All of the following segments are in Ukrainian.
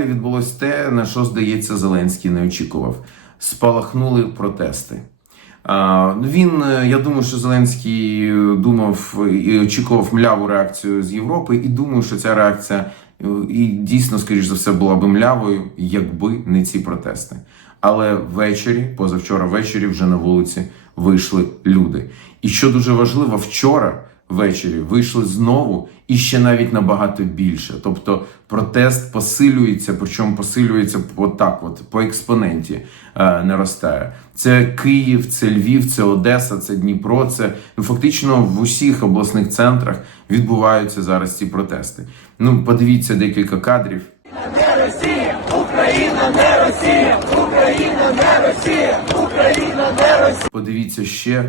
відбулось те, на що, здається, Зеленський не очікував. Спалахнули протести. Він, е, я думаю, що Зеленський е, думав і очікував мляву реакцію з Європи, і думаю, що ця реакція е, і дійсно, скоріш за все, була би млявою, якби не ці протести. Але ввечері, позавчора ввечері, вже на вулиці вийшли люди. І що дуже важливо, вчора ввечері вийшли знову і ще навіть набагато більше. Тобто протест посилюється, причому посилюється отак, от по експоненті е, не ростає. Це Київ, це Львів, це Одеса, це Дніпро. Це ну фактично в усіх обласних центрах відбуваються зараз ці протести. Ну, подивіться декілька кадрів. Не Росія, Україна, не Росія, Україна, не Росія, Україна, не Росія. Подивіться ще.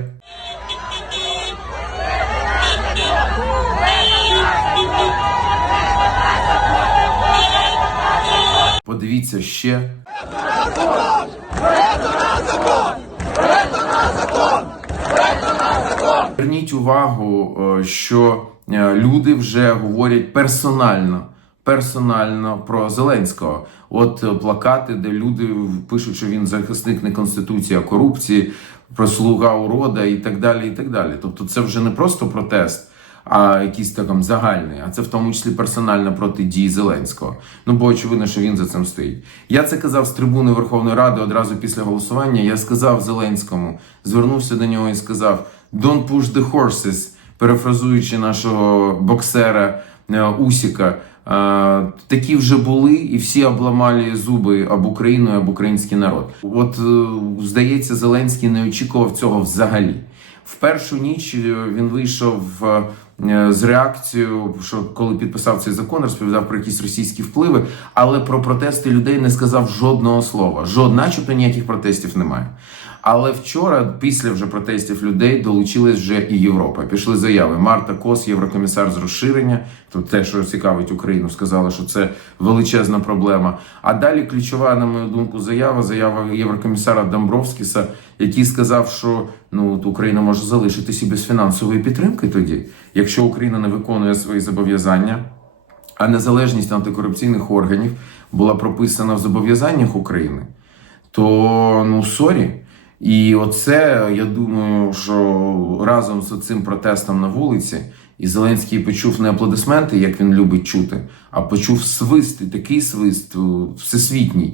Подивіться ще. Зверніть увагу, е, що е, люди вже говорять персонально. Персонально про Зеленського. От е, плакати, де люди пишуть, що він захисник не конституції, а корупції, про слуга урода і так далі. і так далі. Тобто, це вже не просто протест, а якийсь там загальний, а це в тому числі персонально проти дій Зеленського. Ну бо очевидно, що він за цим стоїть. Я це казав з трибуни Верховної Ради одразу після голосування. Я сказав Зеленському, звернувся до нього і сказав: Don't push the horses, перефразуючи нашого боксера е, Усіка. Е, Такі вже були, і всі обламали зуби об Україну, об український народ. От е, здається, Зеленський не очікував цього взагалі. В першу ніч він вийшов з реакцією, що коли підписав цей закон, розповідав про якісь російські впливи, але про протести людей не сказав жодного слова. Жод, начебто ніяких протестів немає. Але вчора, після вже протестів людей, долучилась вже і Європа. Пішли заяви. Марта Кос, єврокомісар з розширення. Тут те, що цікавить Україну, сказала, що це величезна проблема. А далі ключова, на мою думку, заява заява єврокомісара Домбровскіса, який сказав, що ну от Україна може залишитися без фінансової підтримки тоді, якщо Україна не виконує свої зобов'язання. А незалежність антикорупційних органів була прописана в зобов'язаннях України, то ну сорі. І оце я думаю, що разом з цим протестом на вулиці і Зеленський почув не аплодисменти, як він любить чути, а почув свист, і такий свист е, всесвітній.